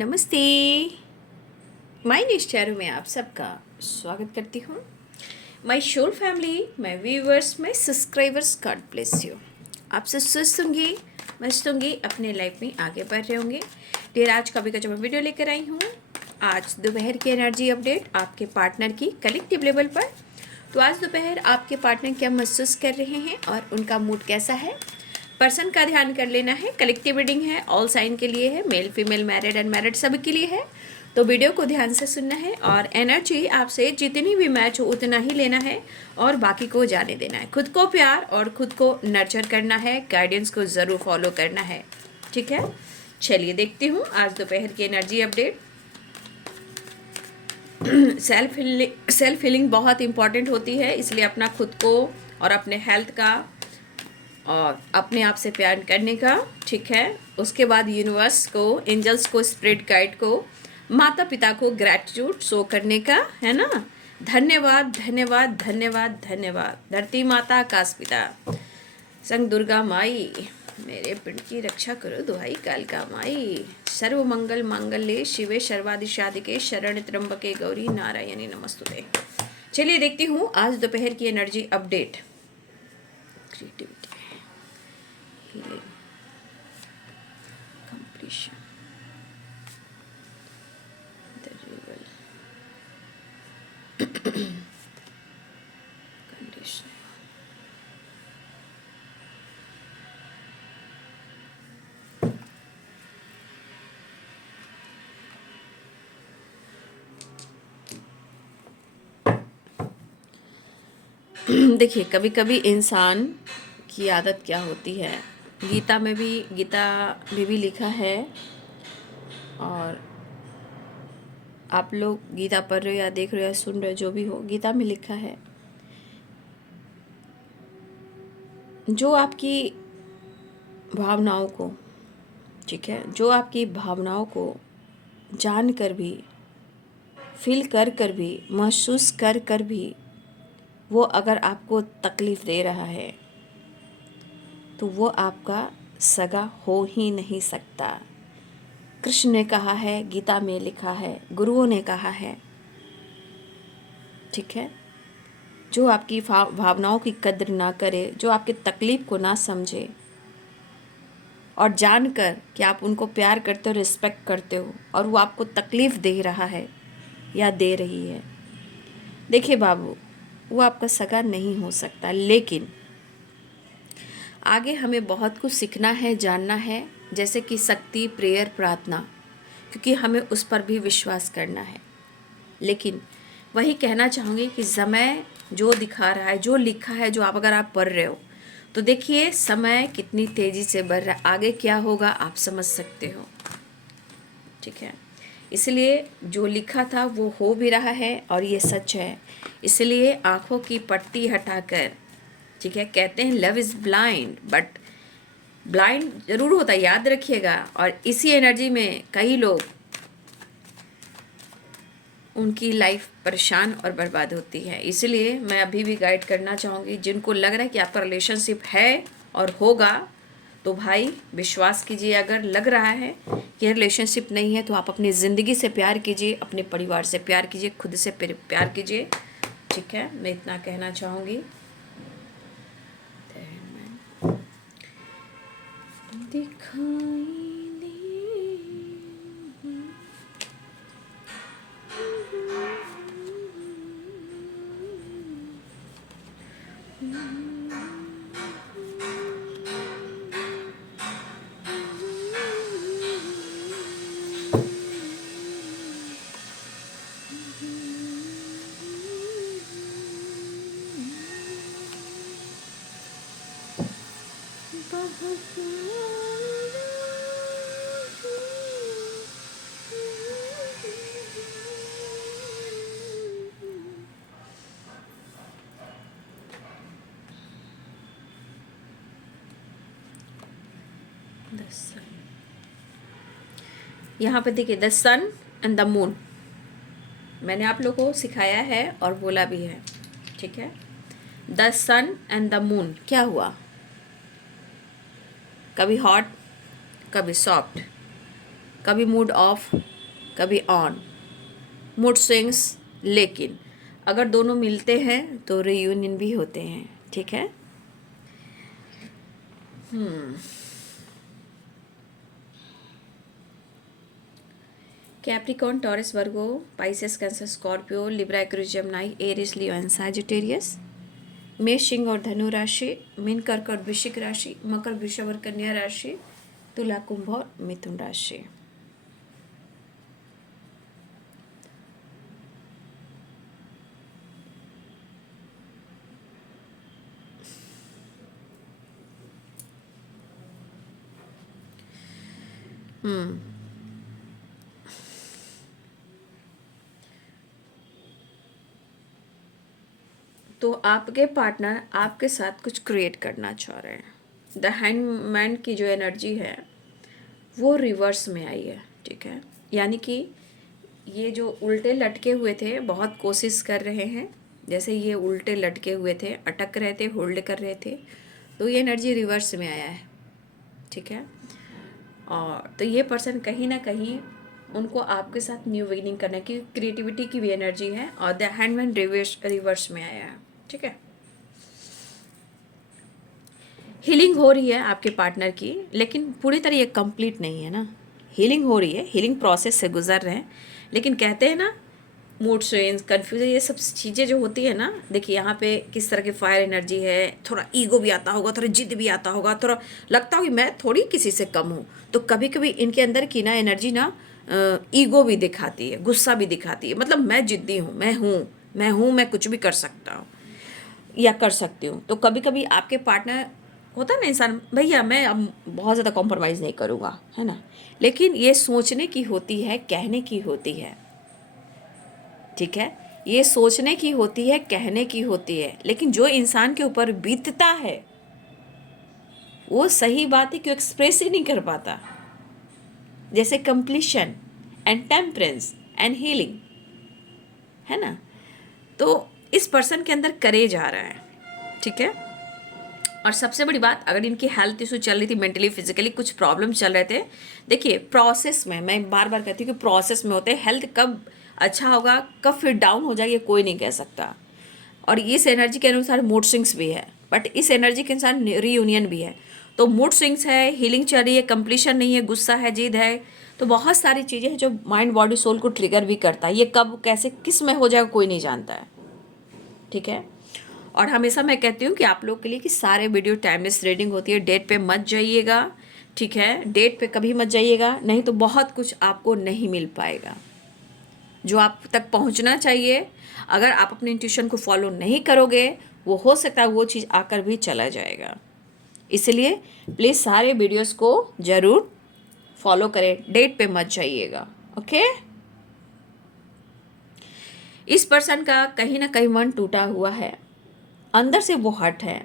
नमस्ते। My news channel में आप सबका स्वागत करती हूँ। My soul family, my viewers, my subscribers, God bless you. आप सब स्वस्थ होंगे, मस्त होंगे, अपने लाइफ में आगे बढ़ रहे होंगे। फिर आज का भी जो मैं वीडियो लेकर आई हूँ, आज दोपहर की एनर्जी अपडेट आपके पार्टनर की कलेक्टिव लेवल पर। तो आज दोपहर आपके पार्टनर क्या महसूस कर रहे हैं और उनका मूड कैसा है, पर्सन का ध्यान कर लेना है। कलेक्टिव रीडिंग है, ऑल साइन के लिए है, मेल फीमेल मैरिड अनमैरिड सभी के लिए है। तो वीडियो को ध्यान से सुनना है और एनर्जी आपसे जितनी भी मैच हो उतना ही लेना है और बाकी को जाने देना है। खुद को प्यार और खुद को नर्चर करना है, गाइडेंस को ज़रूर फॉलो करना है। ठीक है, चलिए देखती हूँ आज दोपहर की एनर्जी अपडेट। सेल्फ हीलिंग बहुत इम्पॉर्टेंट होती है, इसलिए अपना खुद को और अपने हेल्थ का और अपने आप से प्यार करने का, ठीक है। उसके बाद यूनिवर्स को, एंजल्स को, स्पिरिट गाइड को, माता पिता को ग्रैटिट्यूड शो करने का, है ना। धन्यवाद धन्यवाद धन्यवाद धन्यवाद। धरती माता, आकाश पिता, संग दुर्गा माई, मेरे पिंड की रक्षा करो, दुहाई कालिका माई। सर्व मंगल मांगल्ये शिवे सर्वादि साधिके शरण त्र्यंबके गौरी नारायणी नमस्तुते। चलिए देखती हूँ आज दोपहर की energy update. Creativity, healing, completion, the rival, condition. देखिए, कभी कभी इंसान की आदत क्या होती है, गीता में भी लिखा है, और आप लोग गीता पढ़ रहे हो या देख रहे हो या सुन रहे हो, जो भी हो, गीता में लिखा है, जो आपकी भावनाओं को, ठीक है, जो आपकी भावनाओं को जान कर भी, फील कर भी, महसूस कर भी वो अगर आपको तकलीफ़ दे रहा है तो वो आपका सगा हो ही नहीं सकता। कृष्ण ने कहा है, गीता में लिखा है, गुरुओं ने कहा है, ठीक है। जो आपकी भावनाओं की कद्र ना करे, जो आपकी तकलीफ़ को ना समझे और जानकर कि आप उनको प्यार करते हो, रिस्पेक्ट करते हो, और वो आपको तकलीफ़ दे रहा है या दे रही है, देखिए बाबू, वो आपका सगा नहीं हो सकता। लेकिन आगे हमें बहुत कुछ सीखना है, जानना है, जैसे कि शक्ति, प्रेयर, प्रार्थना, क्योंकि हमें उस पर भी विश्वास करना है। लेकिन वही कहना चाहूँगी कि समय जो दिखा रहा है, जो लिखा है, जो अगर आप पढ़ रहे हो तो देखिए समय कितनी तेज़ी से बढ़ रहा है, आगे क्या होगा आप समझ सकते हो, ठीक है। इसलिए जो लिखा था वो हो भी रहा है और ये सच है। इसलिए आँखों की पट्टी हटाकर, ठीक है, कहते हैं love is blind, but blind ज़रूर होता है, याद रखिएगा। और इसी एनर्जी में कई लोग, उनकी लाइफ परेशान और बर्बाद होती है। इसलिए मैं अभी भी गाइड करना चाहूँगी, जिनको लग रहा है कि आपका रिलेशनशिप है और होगा, तो भाई विश्वास कीजिए। अगर लग रहा है कि रिलेशनशिप नहीं है तो आप अपनी ज़िंदगी से प्यार कीजिए, अपने परिवार से प्यार कीजिए, खुद से प्यार कीजिए, ठीक है। मैं इतना कहना चाहूँगी। दिखाई यहाँ पे देखिए, the sun and the moon, मैंने आप लोगों को सिखाया है और बोला भी है, ठीक है। The sun and the moon क्या हुआ, कभी हॉट, कभी सॉफ्ट, कभी मूड ऑफ, कभी ऑन, मूड स्विंग्स, लेकिन अगर दोनों मिलते हैं तो रियूनियन भी होते हैं, ठीक है। Capricorn, Taurus, Virgo, Pisces, Cancer, Scorpio, Libra, Aquarius, Gemini, Aries, Leo and Sagittarius. मेष, सिंह और धनु राशि, मीन, कर्क और वृश्चिक राशि, मकर, वृषभ और कन्या राशि, तुला, कुंभ और मिथुन राशि। तो आपके पार्टनर आपके साथ कुछ क्रिएट करना चाह रहे हैं। द हैंडमैन की जो एनर्जी है वो रिवर्स में आई है, ठीक है। यानी कि ये जो उल्टे लटके हुए थे बहुत कोशिश कर रहे हैं, जैसे ये उल्टे लटके हुए थे, अटक रहे थे, होल्ड कर रहे थे, तो ये एनर्जी रिवर्स में आया है, ठीक है। और तो ये पर्सन कहीं ना कहीं उनको आपके साथ न्यू बिगिनिंग करने की क्रिएटिविटी की भी एनर्जी है, और द हैंडमैन रिवर्स में आया है, ठीक है। हीलिंग हो रही है आपके पार्टनर की, लेकिन पूरी तरह ये कंप्लीट नहीं है ना। हीलिंग हो रही है, हीलिंग प्रोसेस से गुजर रहे हैं, लेकिन कहते हैं ना मूड स्विंग्स, कन्फ्यूजन, ये सब चीज़ें जो होती है ना, देखिए यहाँ पे किस तरह की फायर एनर्जी है, थोड़ा ईगो भी आता होगा, थोड़ा जिद भी आता होगा, थोड़ा लगता होगा मैं थोड़ी किसी से कम हूँ, तो कभी कभी इनके अंदर की ना एनर्जी ना ईगो भी दिखाती है, गुस्सा भी दिखाती है, मतलब मैं जिद्दी हूँ, मैं कुछ भी कर सकता हूँ या कर सकती हूँ। तो कभी कभी आपके पार्टनर होता है ना इंसान, भैया मैं अब बहुत ज़्यादा कॉम्प्रोमाइज़ नहीं करूँगा, है ना, लेकिन ये सोचने की होती है, कहने की होती है, ठीक है। ये सोचने की होती है, कहने की होती है, लेकिन जो इंसान के ऊपर बीतता है वो सही बात है क्यों एक्सप्रेस ही नहीं कर पाता। जैसे completion and temperance and healing, है ना। तो इस पर्सन के अंदर करेज आ रहा है, ठीक है। और सबसे बड़ी बात, अगर इनकी हेल्थ इशू चल रही थी, मेंटली फिजिकली कुछ प्रॉब्लम चल रहे थे, देखिए प्रोसेस में, मैं बार बार कहती हूँ कि प्रोसेस में होते हैं। हेल्थ कब अच्छा होगा, कब फिर डाउन हो जाएगी, कोई नहीं कह सकता। और इस एनर्जी के अनुसार मूड स्विंग्स भी है, बट इस एनर्जी के अनुसार रीयूनियन भी है। तो मूड स्विंग्स है, हीलिंग चल रही है, कंप्लीशन नहीं है, गुस्सा है, जिद है, तो बहुत सारी चीज़ें हैं जो माइंड बॉडी सोल को ट्रिगर भी करता है। ये कब कैसे किस में हो जाएगा कोई नहीं जानता है, ठीक है। और हमेशा मैं कहती हूँ कि आप लोग के लिए कि सारे वीडियो टाइमलेस रीडिंग होती है, डेट पे मत जाइएगा, ठीक है। डेट पे कभी मत जाइएगा, नहीं तो बहुत कुछ आपको नहीं मिल पाएगा जो आप तक पहुँचना चाहिए। अगर आप अपने इंट्यूशन को फॉलो नहीं करोगे, वो हो सकता है वो चीज़ आकर भी चला जाएगा। इसलिए प्लीज़ सारे वीडियोस को ज़रूर फॉलो करें, डेट पे मत जाइएगा, ओके। इस पर्सन का कहीं ना कहीं मन टूटा हुआ है, अंदर से वो हर्ट है,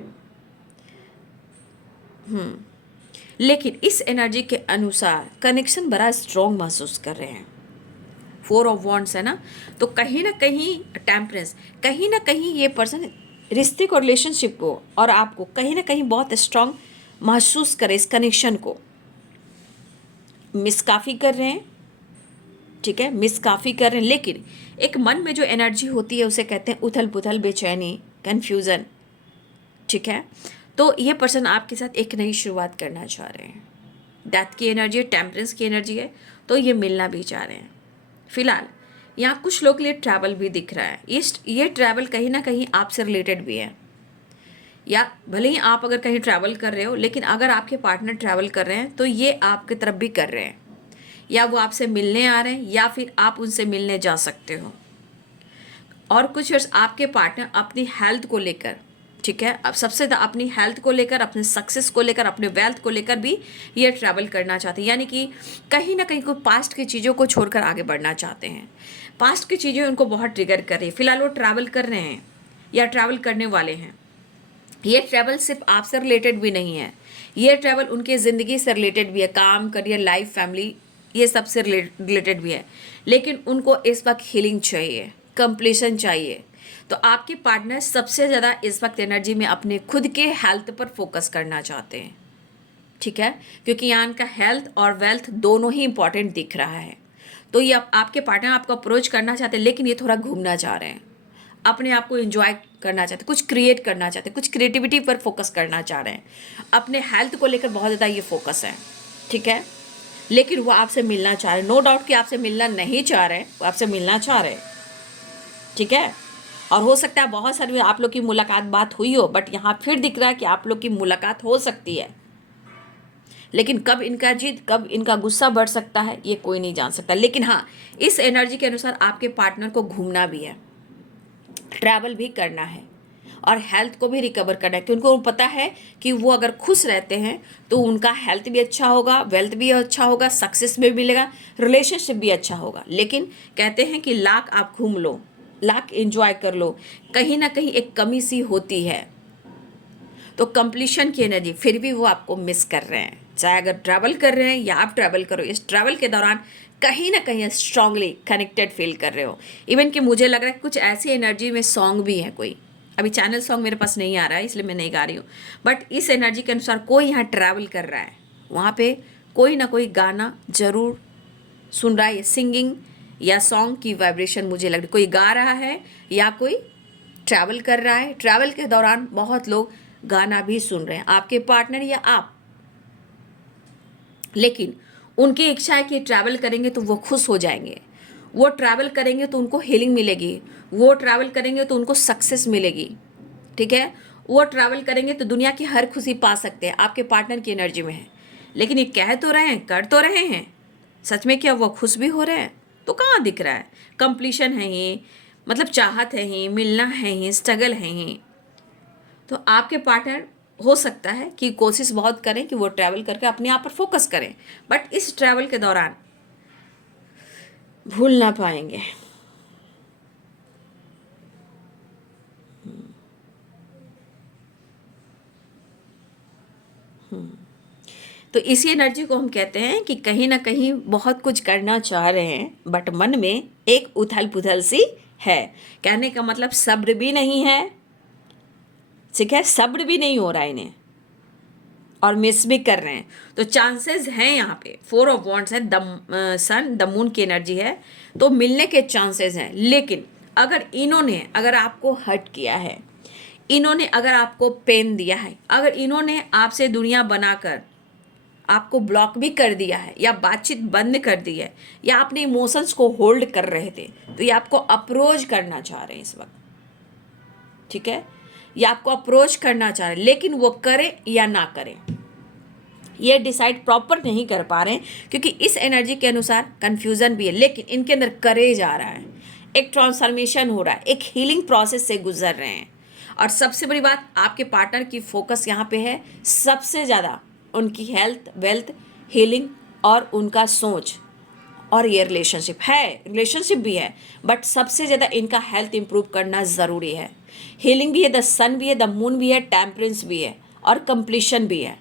लेकिन इस एनर्जी के अनुसार कनेक्शन बड़ा स्ट्रॉन्ग महसूस कर रहे हैं। 4 ऑफ वॉन्ड्स है ना, तो कहीं ना कहीं टेम्परेंस, कहीं ना कहीं ये पर्सन रिश्ते को, रिलेशनशिप को और आपको कहीं ना कहीं बहुत स्ट्रॉन्ग महसूस करे, इस कनेक्शन को मिस काफ़ी कर रहे हैं, ठीक है, मिस काफ़ी कर रहे हैं। लेकिन एक मन में जो एनर्जी होती है उसे कहते हैं उथल पुथल, बेचैनी, कन्फ्यूज़न, ठीक है। तो ये पर्सन आपके साथ एक नई शुरुआत करना चाह रहे हैं। डेथ की एनर्जी है, टेम्परेंस की एनर्जी है, तो ये मिलना भी चाह रहे हैं। फिलहाल यहाँ कुछ लोग के लिए ट्रैवल भी दिख रहा है। ये ट्रैवल कहीं ना कहीं आपसे रिलेटेड भी है, या भले ही आप अगर कहीं ट्रैवल कर रहे हो, लेकिन अगर आपके पार्टनर ट्रैवल कर रहे हैं तो ये आपकी तरफ भी कर रहे हैं, या वो आपसे मिलने आ रहे हैं, या फिर आप उनसे मिलने जा सकते हो। और कुछ आपके पार्टनर अपनी हेल्थ को लेकर, ठीक है, अब सबसे अपनी हेल्थ को लेकर, अपने सक्सेस को लेकर, अपने वेल्थ को लेकर भी ये ट्रैवल करना चाहते हैं। यानी कि कहीं ना कहीं कोई पास्ट की चीज़ों को छोड़कर आगे बढ़ना चाहते हैं। पास्ट की चीज़ें उनको बहुत ट्रिगर कर रही है। फिलहाल वो ट्रैवल कर रहे हैं या ट्रैवल करने वाले हैं। ये ट्रैवल सिर्फ आपसे रिलेटेड भी नहीं है, ये ट्रैवल उनके ज़िंदगी से रिलेटेड भी है, काम, करियर, लाइफ, फैमिली, ये सबसे रिलेटेड भी है। लेकिन उनको इस वक्त हीलिंग चाहिए, कंप्लीशन चाहिए। तो आपके पार्टनर सबसे ज़्यादा इस वक्त एनर्जी में अपने खुद के हेल्थ पर फोकस करना चाहते हैं, ठीक है, क्योंकि यहाँ का हेल्थ और वेल्थ दोनों ही इंपॉर्टेंट दिख रहा है। तो ये आपके पार्टनर आपको अप्रोच करना चाहते हैं, लेकिन ये थोड़ा घूमना चाह रहे हैं, अपने आप को एंजॉय करना चाहते हैं, कुछ क्रिएट करना चाहते हैं, कुछ क्रिएटिविटी पर फोकस करना चाह रहे हैं, अपने हेल्थ को लेकर बहुत ज़्यादा ये फोकस है, ठीक है। लेकिन वो आपसे मिलना चाह रहे हैं, नो डाउट कि आपसे मिलना नहीं चाह रहे हैं, वो आपसे मिलना चाह रहे हैं, ठीक है। और हो सकता है बहुत सारी आप लोग की मुलाकात बात हुई हो, बट यहाँ फिर दिख रहा है कि आप लोग की मुलाकात हो सकती है, लेकिन कब इनका जीत, कब इनका गुस्सा बढ़ सकता है ये कोई नहीं जान सकता। लेकिन हाँ, इस एनर्जी के अनुसार आपके पार्टनर को घूमना भी है, ट्रैवल भी करना है और हेल्थ को भी रिकवर करना है, क्योंकि उनको पता है कि वो अगर खुश रहते हैं तो उनका हेल्थ भी अच्छा होगा, वेल्थ भी अच्छा होगा, सक्सेस भी मिलेगा, रिलेशनशिप भी अच्छा होगा। लेकिन कहते हैं कि लाख आप घूम लो, लाख एंजॉय कर लो, कहीं ना कहीं एक कमी सी होती है, तो कंप्लीशन की एनर्जी फिर भी वो आपको मिस कर रहे हैं। चाहे अगर ट्रैवल कर रहे हैं या आप ट्रैवल करो, इस ट्रैवल के दौरान कहीं ना कहीं स्ट्रांगली कनेक्टेड फील कर रहे हो। इवन कि मुझे लग रहा है कुछ ऐसी एनर्जी में सॉन्ग भी है कोई, अभी चैनल सॉन्ग मेरे पास नहीं आ रहा है इसलिए मैं नहीं गा रही हूँ, बट इस एनर्जी के अनुसार कोई यहाँ ट्रैवल कर रहा है, वहाँ पे कोई ना कोई गाना जरूर सुन रहा है, सिंगिंग या सॉन्ग की वाइब्रेशन मुझे लग रही, कोई गा रहा है या कोई ट्रैवल कर रहा है। ट्रैवल के दौरान बहुत लोग गाना भी सुन रहे हैं, आपके पार्टनर या आप, लेकिन उनकी इच्छा है कि ट्रैवल करेंगे तो वो खुश हो जाएंगे, वो ट्रैवल करेंगे तो उनको हीलिंग मिलेगी, वो ट्रैवल करेंगे तो उनको सक्सेस मिलेगी, ठीक है। वो ट्रैवल करेंगे तो दुनिया की हर खुशी पा सकते हैं, आपके पार्टनर की एनर्जी में है। लेकिन ये कह तो रहे हैं, कर तो रहे हैं, सच में क्या वो खुश भी हो रहे हैं? तो कहाँ दिख रहा है? कंप्लीशन है ही, मतलब चाहत है ही, मिलना है ही, स्ट्रगल है ही। तो आपके पार्टनर हो सकता है कि कोशिश बहुत करें कि वो ट्रैवल करके अपने आप पर फोकस करें, बट इस ट्रैवल के दौरान भूल ना पाएंगे। तो इसी एनर्जी को हम कहते हैं कि कहीं ना कहीं बहुत कुछ करना चाह रहे हैं, बट मन में एक उथल पुथल सी है। कहने का मतलब सब्र भी नहीं है, ठीक है, सब्र भी नहीं हो रहा है इन्हें, और मिस भी कर रहे हैं। तो चांसेस हैं यहाँ पे, 4 ऑफ वॉन्ड्स है, सन द मून की एनर्जी है, तो मिलने के चांसेस हैं। लेकिन अगर आपको हर्ट किया है, इन्होंने अगर आपको पेन दिया है, अगर इन्होंने आपसे दुनिया बनाकर आपको ब्लॉक भी कर दिया है या बातचीत बंद कर दी है, या अपने इमोशंस को होल्ड कर रहे थे, तो ये आपको अप्रोच करना चाह रहे हैं इस वक्त, ठीक है। ये आपको अप्रोच करना चाह रहे हैं, लेकिन वो करें या ना करें ये डिसाइड प्रॉपर नहीं कर पा रहे हैं, क्योंकि इस एनर्जी के अनुसार कंफ्यूजन भी है, लेकिन इनके अंदर करेज आ रहा है, एक ट्रांसफॉर्मेशन हो रहा है, एक हीलिंग प्रोसेस से गुजर रहे हैं। और सबसे बड़ी बात, आपके पार्टनर की फोकस यहाँ पे है सबसे ज़्यादा उनकी हेल्थ, वेल्थ, हीलिंग और उनका सोच, और ये रिलेशनशिप भी है, बट सबसे ज़्यादा इनका हेल्थ इंप्रूव करना ज़रूरी है। हीलिंग भी है, द सन भी है, द मून भी है, टेम्परेंस भी है और कंप्लीशन भी है।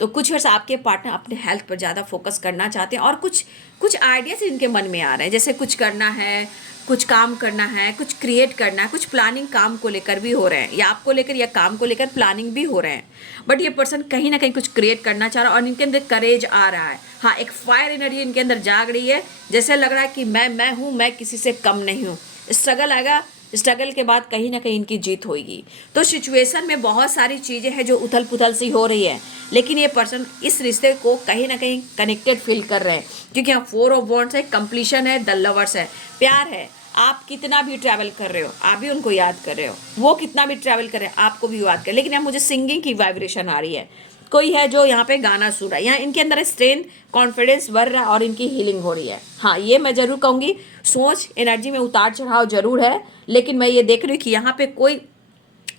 तो कुछ वर्ष आपके पार्टनर अपने हेल्थ पर ज़्यादा फोकस करना चाहते हैं, और कुछ आइडियाज़ इनके मन में आ रहे हैं, जैसे कुछ करना है, कुछ काम करना है, कुछ क्रिएट करना है, कुछ प्लानिंग काम को लेकर भी हो रहे हैं, या आपको लेकर या काम को लेकर प्लानिंग भी हो रहे हैं। बट ये पर्सन कहीं ना कहीं कुछ क्रिएट करना चाह रहा है, और इनके अंदर करेज आ रहा है। हाँ, एक फायर एनर्जी इनके अंदर जाग रही है, जैसे लग रहा है कि मैं हूँ, मैं किसी से कम नहीं हूँ। स्ट्रगल आएगा, स्ट्रगल के बाद कहीं ना कहीं इनकी जीत होगी। तो सिचुएशन में बहुत सारी चीज़ें हैं जो उथल पुथल सी हो रही है, लेकिन ये पर्सन इस रिश्ते को कहीं ना कहीं कनेक्टेड फील कर रहे हैं, क्योंकि यहाँ 4 ऑफ वॉन्ड्स है, कंप्लीशन है, द लवर्स है, प्यार है। आप कितना भी ट्रैवल कर रहे हो, आप भी उनको याद कर रहे हो, वो कितना भी ट्रैवल कर रहे हैं आपको भी याद कर, लेकिन यहाँ मुझे सिंगिंग की वाइब्रेशन आ रही है, कोई है जो यहाँ पे गाना सुन रहा है, यहाँ इनके अंदर स्ट्रेंथ, कॉन्फिडेंस बढ़ रहा है और इनकी हीलिंग हो रही है। हाँ, ये मैं जरूर कहूँगी, सोच एनर्जी में उतार चढ़ाव जरूर है, लेकिन मैं ये देख रही हूँ कि यहाँ पे कोई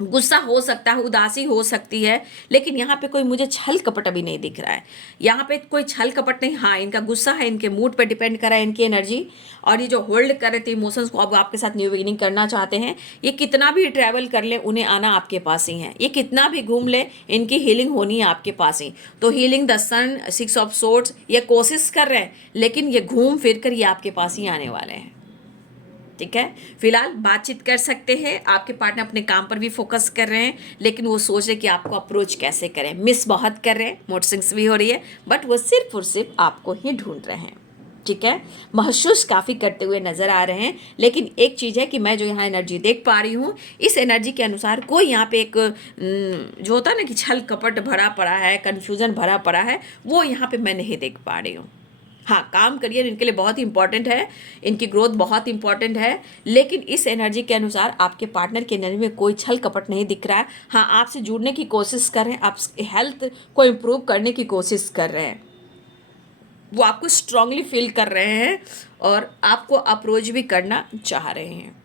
गुस्सा हो सकता है, उदासी हो सकती है, लेकिन यहाँ पे कोई मुझे छल कपट अभी नहीं दिख रहा है। यहाँ पे कोई छल कपट नहीं, हाँ इनका गुस्सा है, इनके मूड पे डिपेंड कर रहा है इनकी एनर्जी, और ये जो होल्ड कर रहे थे इमोशंस को, अब आपके साथ न्यू बिगिनिंग करना चाहते हैं। ये कितना भी ट्रैवल कर ले, उन्हें आना आपके पास ही है, ये कितना भी घूम ले, इनकी हीलिंग होनी है आपके पास ही। तो healing, the sun, 6 of swords, ये कोशिश कर रहे हैं, लेकिन ये घूम फिर कर ये आपके पास ही आने वाले हैं, ठीक है। फिलहाल बातचीत कर सकते हैं, आपके पार्टनर अपने काम पर भी फोकस कर रहे हैं, लेकिन वो सोच रहे कि आपको अप्रोच कैसे करें, मिस बहुत कर रहे हैं, मूड स्विंग्स भी हो रही है, बट वो सिर्फ और सिर्फ आपको ही ढूंढ रहे हैं। ठीक है, महसूस काफ़ी करते हुए नज़र आ रहे हैं। लेकिन एक चीज़ है कि मैं जो यहाँ एनर्जी देख पा रही हूँ, इस एनर्जी के अनुसार कोई यहाँ पे एक जो होता है ना कि छल कपट भरा पड़ा है, कन्फ्यूज़न भरा पड़ा है, वो यहाँ पे मैं नहीं देख पा रही हूँ। हाँ, काम करियर इनके लिए बहुत इंपॉर्टेंट है, इनकी ग्रोथ बहुत इंपॉर्टेंट है, लेकिन इस एनर्जी के अनुसार आपके पार्टनर की एनर्जी में कोई छल कपट नहीं दिख रहा है। हाँ, आपसे जुड़ने की कोशिश कर रहे हैं, आप हेल्थ को इम्प्रूव करने की कोशिश कर रहे हैं, वो आपको स्ट्रांगली फील कर रहे हैं और आपको अप्रोच भी करना चाह रहे हैं।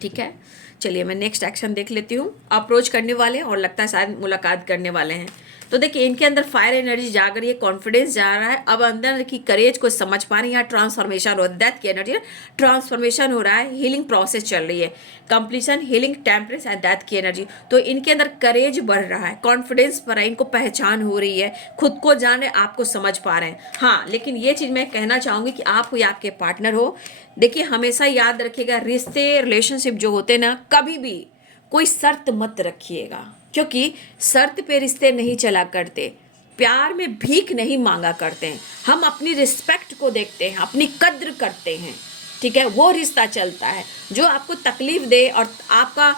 ठीक है, चलिए मैं नेक्स्ट एक्शन देख लेती हूँ। अप्रोच करने वाले हैं और लगता है शायद मुलाकात करने वाले हैं। तो देखिए इनके अंदर फायर एनर्जी जाग रही है, कॉन्फिडेंस जा रहा है, अब अंदर की करेज को समझ पा रही है। यहाँ ट्रांसफॉर्मेशन हो रहा है, डेथ की एनर्जी, ट्रांसफॉर्मेशन हो रहा है, हीलिंग प्रोसेस चल रही है, completion, healing, temperance and death की एनर्जी। तो इनके अंदर करेज बढ़ रहा है, कॉन्फिडेंस बढ़ रहा है, इनको पहचान हो रही है, खुद को जाने, आपको समझ पा रहे हैं। हाँ, लेकिन ये चीज़ मैं कहना चाहूँगी कि आप या आपके पार्टनर हो, देखिए हमेशा याद रखिएगा, रिश्ते रिलेशनशिप जो होते हैं ना, कभी भी कोई शर्त मत रखिएगा, क्योंकि शर्त पे रिश्ते नहीं चला करते, प्यार में भीख नहीं मांगा करते हैं। हम अपनी रिस्पेक्ट को देखते हैं, अपनी कद्र करते हैं, ठीक है, वो रिश्ता चलता है। जो आपको तकलीफ दे और आपका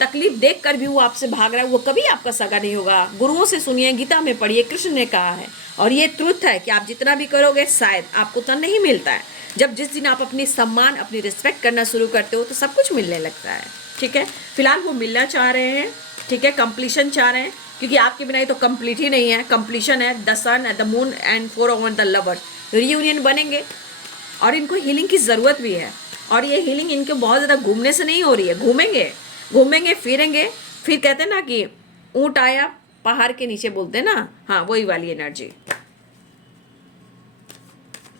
तकलीफ देख कर भी वो आपसे भाग रहा है, वो कभी आपका सगा नहीं होगा। गुरुओं से सुनिए, गीता में पढ़िए, कृष्ण ने कहा है, और ये ट्रुथ है कि आप जितना भी करोगे शायद आपको उतना नहीं मिलता है। जब जिस दिन आप अपनी सम्मान, अपनी रिस्पेक्ट करना शुरू करते हो तो सब कुछ मिलने लगता है। ठीक है, फिलहाल वो मिलना चाह रहे हैं, ठीक है, कंप्लीशन चाह रहे हैं, क्योंकि आपके बिना ये तो कंप्लीट ही नहीं है। कंप्लीशन है, the sun, the moon and 4 of the lovers, reunion बनेंगे और इनको हीलिंग की ज़रूरत भी है। और ये हीलिंग इनके बहुत ज़्यादा घूमने से नहीं हो रही है, घूमेंगे फिरेंगे, फिर कहते हैं ना कि ऊँट आया पहाड़ के नीचे, बोलते हैं ना, हाँ वही वाली एनर्जी।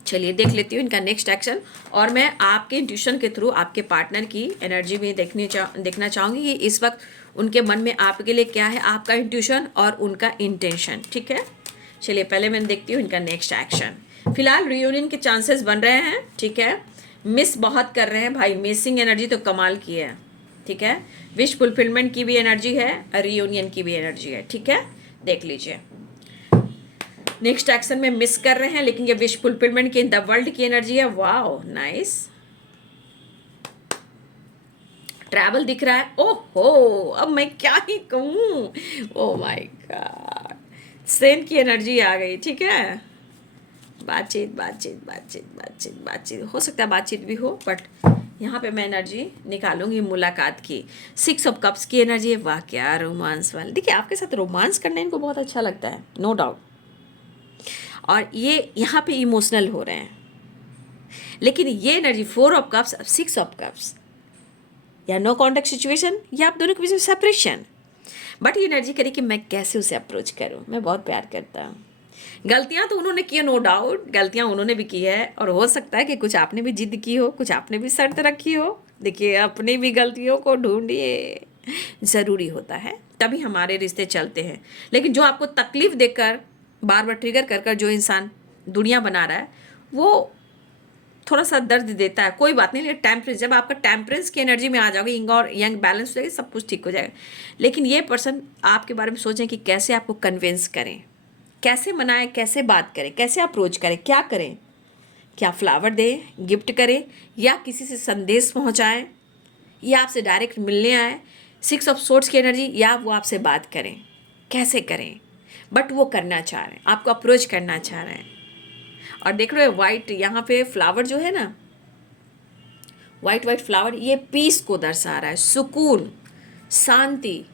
चलिए देख लेती हूँ इनका नेक्स्ट एक्शन, और मैं आपके इंट्यूशन के थ्रू आपके पार्टनर की एनर्जी भी देखना चाहूँगी कि इस वक्त उनके मन में आपके लिए क्या है, आपका इंट्यूशन और उनका इंटेंशन। ठीक है, चलिए पहले मैं देखती हूँ इनका नेक्स्ट एक्शन। फिलहाल रियूनियन के चांसेस बन रहे हैं, ठीक है, मिस बहुत कर रहे हैं भाई, मिसिंग एनर्जी तो कमाल की है। ठीक है, विश फुलफिलमेंट की भी एनर्जी है, रियूनियन की भी एनर्जी है। ठीक है, देख लीजिए नेक्स्ट एक्शन में मिस कर रहे हैं, लेकिन ये विश फुलफिलमेंट की इन द वर्ल्ड की एनर्जी है। वाओ नाइस, ट्रैवल दिख रहा है। ओहो, अब मैं क्या ही कहूँ, ओ माय गॉड, सेम की एनर्जी आ गई। ठीक है, बातचीत बातचीत बातचीत बातचीत बातचीत, हो सकता है बातचीत भी हो, बट यहाँ पे मैं एनर्जी निकालूंगी मुलाकात की। 6 ऑफ कप्स की एनर्जी है। वाह क्या रोमांस वाली, देखिए आपके साथ रोमांस करने इनको बहुत अच्छा लगता है, नो डाउट, और ये यहाँ पे इमोशनल हो रहे हैं। लेकिन ये energy 4 of cups, 6 of cups, या नो कॉन्टेक्ट सिचुएशन, या आप दोनों के बीच में सेपरेशन, बट ये एनर्जी करी कि मैं कैसे उसे अप्रोच करूँ। मैं बहुत प्यार करता हूँ। गलतियाँ तो उन्होंने की है, नो डाउट, गलतियाँ उन्होंने भी की है, और हो सकता है कि कुछ आपने भी जिद की हो, कुछ आपने भी शर्त रखी हो। देखिए अपनी भी गलतियों को ढूंढिए, ज़रूरी होता है, तभी हमारे रिश्ते चलते हैं। लेकिन जो आपको तकलीफ देकर, बार बार ट्रिगर कर कर जो इंसान दुनिया बना रहा है, वो थोड़ा सा दर्द देता है। कोई बात नहीं, लेकिन टेम्परेंस, जब आपका टेम्परेंस की एनर्जी में आ जाओगे, यंग और यंग बैलेंस हो जाएगी, सब कुछ ठीक हो जाएगा। लेकिन ये पर्सन आपके बारे में सोचें कि कैसे आपको कन्विंस करें, कैसे मनाएं, कैसे बात करें, कैसे अप्रोच करें, क्या करें, क्या फ्लावर दें, गिफ्ट करें, या किसी से संदेश पहुंचाएं, या आपसे डायरेक्ट मिलने आए। 6 ऑफ सोर्ड्स की एनर्जी, या वो आपसे बात करें, कैसे करें, बट वो करना चाह रहे हैं, आपको अप्रोच करना चाह रहे हैं। और देख रहे हो वाइट यहाँ पे फ्लावर जो है ना, वाइट वाइट फ्लावर, ये पीस को दर्शा रहा है, सुकून, शांति,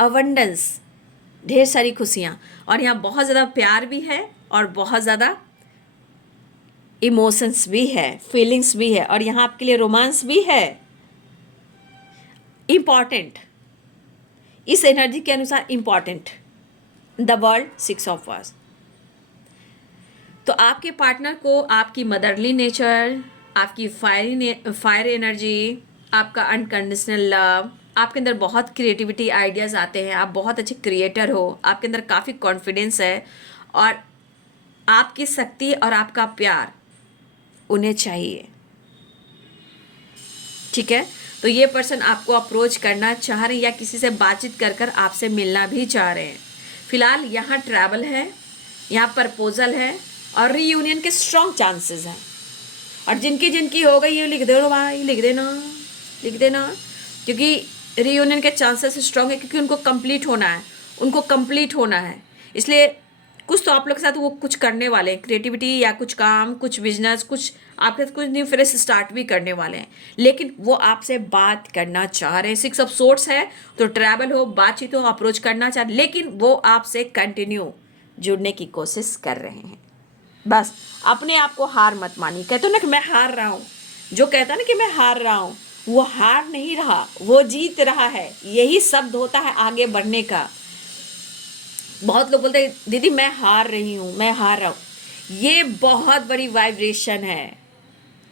अबंडेंस, ढेर सारी खुशियाँ, और यहाँ बहुत ज़्यादा प्यार भी है और बहुत ज़्यादा इमोशंस भी है, फीलिंग्स भी है, और यहाँ आपके लिए रोमांस भी है। इम्पॉर्टेंट, इस एनर्जी के अनुसार important, the world, 6 of wands. तो आपके पार्टनर को आपकी मदरली नेचर, आपकी फायर एनर्जी, आपका अनकंडीशनल लव, आपके अंदर बहुत क्रिएटिविटी, आइडियाज़ आते हैं, आप बहुत अच्छे क्रिएटर हो, आपके अंदर काफ़ी कॉन्फिडेंस है, और आपकी शक्ति और आपका प्यार उन्हें चाहिए। ठीक है, तो ये पर्सन आपको अप्रोच करना चाह रहे हैं, या किसी से बातचीत कर कर आपसे मिलना भी चाह रहे हैं। फिलहाल यहाँ ट्रैवल है, यहाँ प्रपोजल है, और रीयूनियन के स्ट्रॉन्ग चांसेस हैं। और जिनकी जिनकी हो गई ये लिख दो भाई, लिख देना, क्योंकि रीयूनियन के चांसेस स्ट्रॉन्ग है, क्योंकि उनको कंप्लीट होना है। इसलिए कुछ तो आप लोग के साथ वो कुछ करने वाले हैं, क्रिएटिविटी या कुछ काम, कुछ बिजनेस, कुछ आपके साथ कुछ न्यू फ्रेश स्टार्ट भी करने वाले हैं, लेकिन वो आपसे बात करना चाह रहे हैं। 6 ऑफ सोर्ड्स है तो ट्रैवल हो, बातचीत हो, अप्रोच करना चाह रहे, लेकिन वो आपसे कंटिन्यू जुड़ने की कोशिश कर रहे हैं। बस अपने आप को हार मत मानिए। कहते हो ना कि मैं हार रहा हूँ, जो कहता है ना कि मैं हार रहा हूँ, वो हार नहीं रहा, वो जीत रहा है। यही शब्द होता है आगे बढ़ने का। बहुत लोग बोलते हैं दीदी मैं हार रही हूँ, मैं हार रहा हूँ। ये बहुत बड़ी वाइब्रेशन है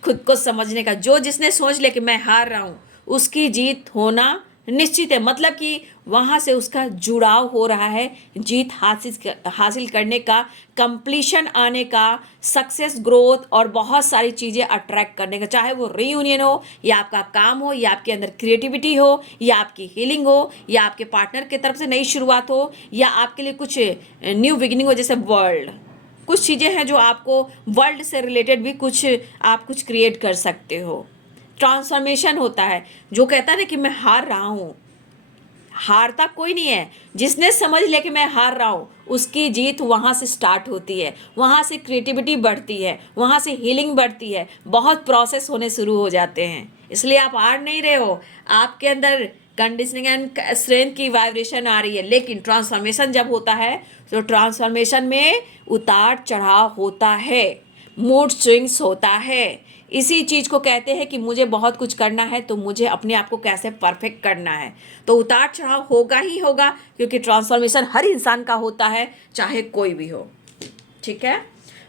खुद को समझने का। जो जिसने सोच लिया कि मैं हार रहा हूँ, उसकी जीत होना निश्चित है। मतलब कि वहाँ से उसका जुड़ाव हो रहा है, जीत हासिल करने का, कंप्लीशन आने का, सक्सेस, ग्रोथ और बहुत सारी चीज़ें अट्रैक्ट करने का। चाहे वो रीयूनियन हो, या आपका काम हो, या आपके अंदर क्रिएटिविटी हो, या आपकी हीलिंग हो, या आपके पार्टनर की तरफ से नई शुरुआत हो, या आपके लिए कुछ न्यू बिगिनिंग हो, जैसे वर्ल्ड। कुछ चीज़ें हैं जो आपको वर्ल्ड से रिलेटेड भी आप कुछ क्रिएट कर सकते हो। ट्रांसफॉर्मेशन होता है। जो कहता है ना कि मैं हार रहा हूँ, हारता कोई नहीं है। जिसने समझ लिया कि मैं हार रहा हूँ, उसकी जीत वहाँ से स्टार्ट होती है, वहाँ से क्रिएटिविटी बढ़ती है, वहाँ से हीलिंग बढ़ती है, बहुत प्रोसेस होने शुरू हो जाते हैं। इसलिए आप हार नहीं रहे हो, आपके अंदर कंडीशनिंग एंड स्ट्रेंथ की वाइब्रेशन आ रही है। लेकिन ट्रांसफॉर्मेशन जब होता है तो ट्रांसफॉर्मेशन में उतार चढ़ाव होता है, मूड स्विंग्स होता है। इसी चीज़ को कहते हैं कि मुझे बहुत कुछ करना है, तो मुझे अपने आप को कैसे परफेक्ट करना है। तो उतार चढ़ाव होगा ही होगा, क्योंकि ट्रांसफॉर्मेशन हर इंसान का होता है, चाहे कोई भी हो। ठीक है,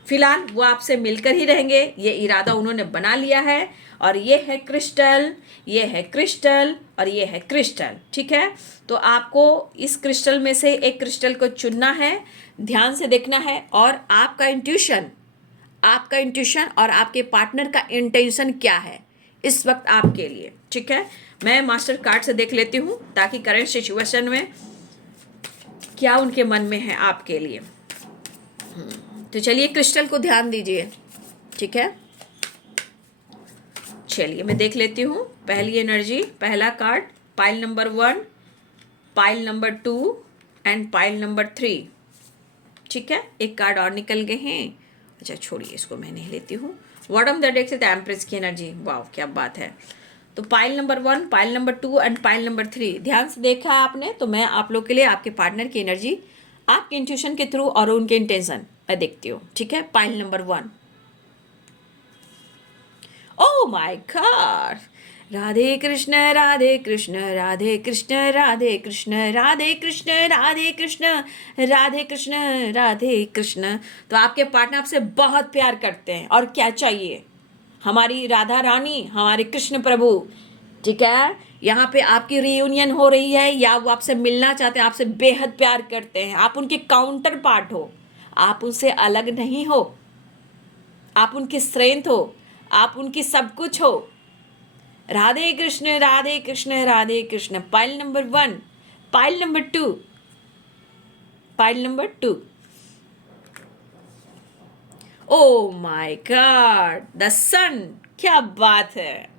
फिलहाल वो आपसे मिलकर ही रहेंगे, ये इरादा उन्होंने बना लिया है। और ये है क्रिस्टल, ये है क्रिस्टल, और ये है क्रिस्टल। ठीक है, तो आपको इस क्रिस्टल में से एक क्रिस्टल को चुनना है, ध्यान से देखना है, और आपका इंट्यूशन और आपके पार्टनर का इंटेंशन क्या है इस वक्त आपके लिए। ठीक है, मैं मास्टर कार्ड से देख लेती हूँ, ताकि करंट सिचुएशन में क्या उनके मन में है आपके लिए। तो चलिए क्रिस्टल को ध्यान दीजिए। ठीक है, चलिए मैं देख लेती हूँ पहली एनर्जी, पहला card, pile number 1, pile number 2 and pile number 3। ठीक है, एक कार्ड और निकल गए हैं। अच्छा छोड़िए, इसको मैं नहीं लेती हूँ। बॉटम द डेक से एम्प्रेस की एनर्जी, वाह क्या बात है। तो pile number 1, pile number 2 and pile number 3 ध्यान से देखा है आपने। तो मैं आप लोग के लिए आपके पार्टनर की एनर्जी आपके इंट्यूशन के थ्रू और उनके इंटेंशन मैं देखती हूँ। ठीक है, pile number 1, oh my God, Radhe Krishna Radhe Krishna Radhe Krishna Radhe Krishna Radhe Krishna Radhe Krishna Radhe Krishna Radhe Krishna. तो आपके पार्टनर आपसे बहुत प्यार करते हैं, और क्या चाहिए, हमारी राधा रानी, हमारे कृष्ण प्रभु। ठीक है, यहाँ पे आपकी रीयूनियन हो रही है, या वो आपसे मिलना चाहते हैं, आपसे बेहद प्यार करते हैं, आप उनके काउंटर पार्ट हो, आप उनसे अलग नहीं हो, आप उनकी स्ट्रेंथ हो, आप उनकी सब कुछ हो। Radhe Krishna Radhe Krishna Radhe Krishna. Pile number 1, pile number 2, pile number 2। Oh my God, the sun, क्या बात है।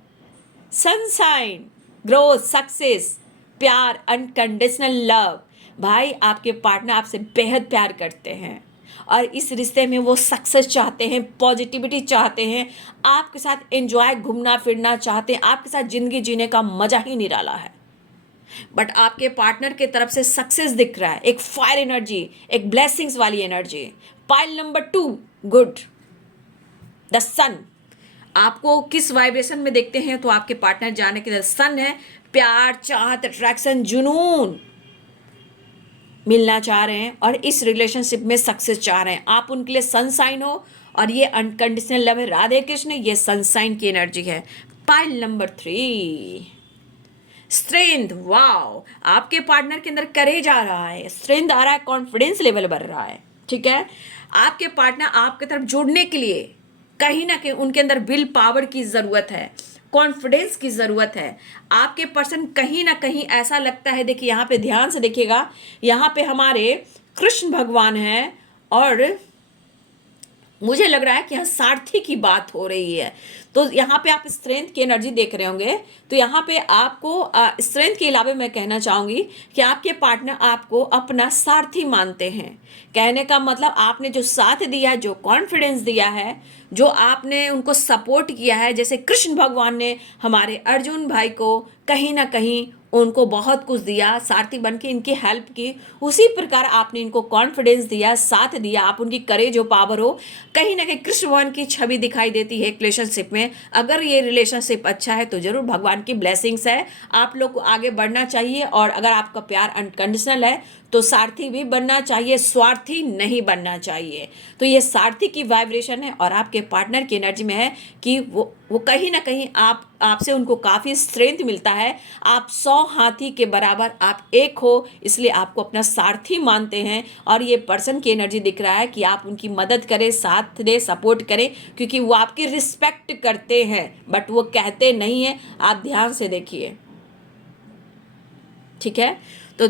सनशाइन, ग्रोथ, सक्सेस, प्यार, अनकंडीशनल लव। भाई आपके पार्टनर आपसे बेहद प्यार करते हैं, और इस रिश्ते में वो सक्सेस चाहते हैं, पॉजिटिविटी चाहते हैं, आपके साथ एंजॉय, घूमना फिरना चाहते हैं, आपके साथ ज़िंदगी जीने का मज़ा ही निराला है। बट आपके पार्टनर के तरफ से सक्सेस दिख रहा है, एक फायर एनर्जी, एक ब्लेसिंग्स वाली energy. Pile number 2, good, the sun. आपको किस वाइब्रेशन में देखते हैं, तो आपके पार्टनर जाने के सन है, प्यार, चाहत, अट्रैक्शन, जुनून, मिलना चाह रहे हैं, और इस रिलेशनशिप में सक्सेस चाह रहे हैं। आप उनके लिए सनसाइन हो, और ये अनकंडीशनल लव है। राधे कृष्ण, ये सनसाइन की एनर्जी है। पाइल नंबर 3, स्ट्रेंथ, वाओ, आपके पार्टनर के अंदर करेज आ रहा है, स्ट्रेंथ आ रहा है, कॉन्फिडेंस लेवल बढ़ रहा है। ठीक है, आपके पार्टनर आपके तरफ जुड़ने के लिए कहीं ना कहीं उनके अंदर विल पावर की ज़रूरत है, कॉन्फिडेंस की ज़रूरत है। आपके पर्सन कहीं ना कहीं ऐसा लगता है, देखिए यहाँ पे ध्यान से देखिएगा, यहाँ पे हमारे कृष्ण भगवान हैं, और मुझे लग रहा है कि यहाँ सारथी की बात हो रही है। तो यहाँ पे आप स्ट्रेंथ की एनर्जी देख रहे होंगे। तो यहाँ पे आपको स्ट्रेंथ के अलावा मैं कहना चाहूँगी कि आपके पार्टनर आपको अपना सारथी मानते हैं। कहने का मतलब आपने जो साथ दिया, जो कॉन्फिडेंस दिया है, जो आपने उनको सपोर्ट किया है, जैसे कृष्ण भगवान ने हमारे अर्जुन भाई को कहीं ना कहीं उनको बहुत कुछ दिया, सारथी बन के इनकी हेल्प की, उसी प्रकार आपने इनको कॉन्फिडेंस दिया, साथ दिया, आप उनकी करेज हो, पावर हो। कहीं ना कहीं कृष्ण भगवान की छवि दिखाई देती है एक रिलेशनशिप में। अगर ये रिलेशनशिप अच्छा है तो जरूर भगवान की ब्लेसिंग्स है, आप लोग को आगे बढ़ना चाहिए। और अगर आपका प्यार अनकंडीशनल है तो सारथी भी बनना चाहिए, स्वार्थी नहीं बनना चाहिए। तो ये सारथी की वाइब्रेशन है और आपके पार्टनर की एनर्जी में है कि वो कहीं ना कहीं आपसे उनको काफ़ी स्ट्रेंथ मिलता है। आप 100 हाथी के बराबर आप एक हो, इसलिए आपको अपना सारथी मानते हैं। और ये पर्सन की एनर्जी दिख रहा है कि आप उनकी मदद करें, साथ दें, सपोर्ट करें, क्योंकि वो आपकी रिस्पेक्ट करते हैं बट वो कहते नहीं हैं। आप ध्यान से देखिए, ठीक है। तो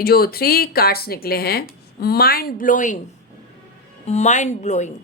जो 3 कार्ड्स निकले हैं, माइंड ब्लोइंग, माइंड ब्लोइंग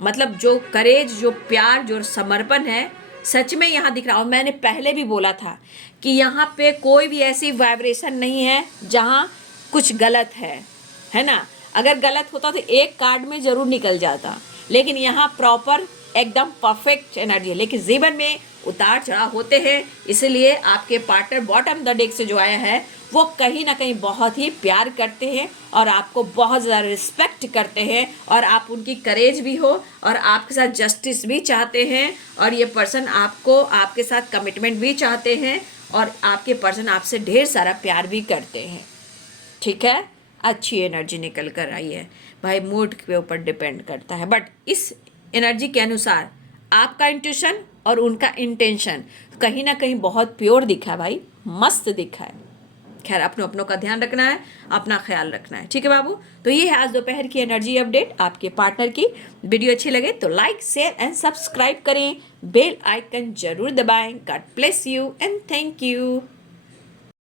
मतलब जो करेज, जो प्यार, जो समर्पण है, सच में यहाँ दिख रहा। और मैंने पहले भी बोला था कि यहाँ पे कोई भी ऐसी वाइब्रेशन नहीं है जहाँ कुछ गलत है ना। अगर गलत होता तो एक कार्ड में जरूर निकल जाता, लेकिन यहाँ प्रॉपर एकदम परफेक्ट एनर्जी है। लेकिन जीवन में उतार चढ़ाव होते हैं, इसलिए आपके पार्टनर बॉटम द डेक से जो आया है वो कहीं ना कहीं बहुत ही प्यार करते हैं और आपको बहुत ज़्यादा रिस्पेक्ट करते हैं, और आप उनकी करेज भी हो और आपके साथ जस्टिस भी चाहते हैं। और ये पर्सन आपको, आपके साथ कमिटमेंट भी चाहते हैं, और आपके पर्सन आपसे ढेर सारा प्यार भी करते हैं, ठीक है। अच्छी एनर्जी निकल कर आई है भाई, मूड के ऊपर डिपेंड करता है, बट इस एनर्जी के अनुसार आपका इंट्यूशन और उनका इंटेंशन कहीं ना कहीं बहुत प्योर दिखा है भाई, मस्त दिखा है। खैर, अपनों का ध्यान रखना है, अपना ख्याल रखना है, ठीक है बाबू। तो ये है आज दोपहर की एनर्जी अपडेट आपके पार्टनर की। वीडियो अच्छी लगे तो लाइक, शेयर एंड सब्सक्राइब करें, बेल आइकन जरूर दबाएं। God bless you and thank you.